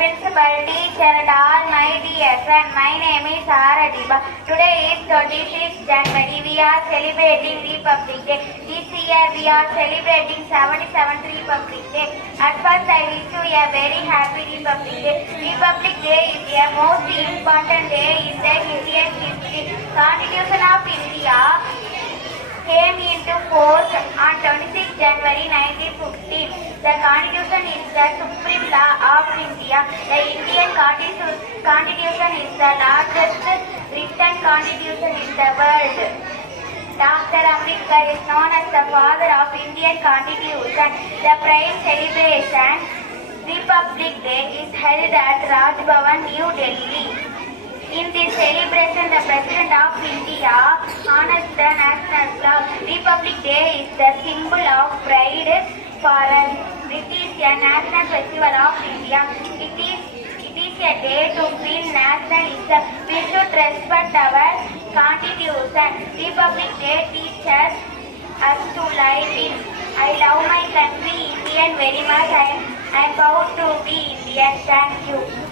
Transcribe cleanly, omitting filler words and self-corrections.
principal, teacher and all my dear friends. My name is Aradiba. Today is 26th January. We are celebrating Republic Day. This year we are celebrating 77th Republic Day. At first I wish you a very happy Republic Day. Republic Day is a most important day in the Indian history. Constitution of India came into force on 26 January 1915. The Constitution is the supreme law of India. The Indian Constitution is the largest written constitution in the world. Dr. Ambedkar is known as the father of Indian Constitution. The prime celebration, Republic Day, is held at Raj Bhavan, New Delhi. In this celebration, the President of India honors the national flag. Republic Day is the symbol of pride for us. It is a national festival of India. It is a day to feel nationalism. We should respect our Constitution. Republic Day teaches us to live in. I love my country, Indian, very much. I am proud to be Indian. Thank you.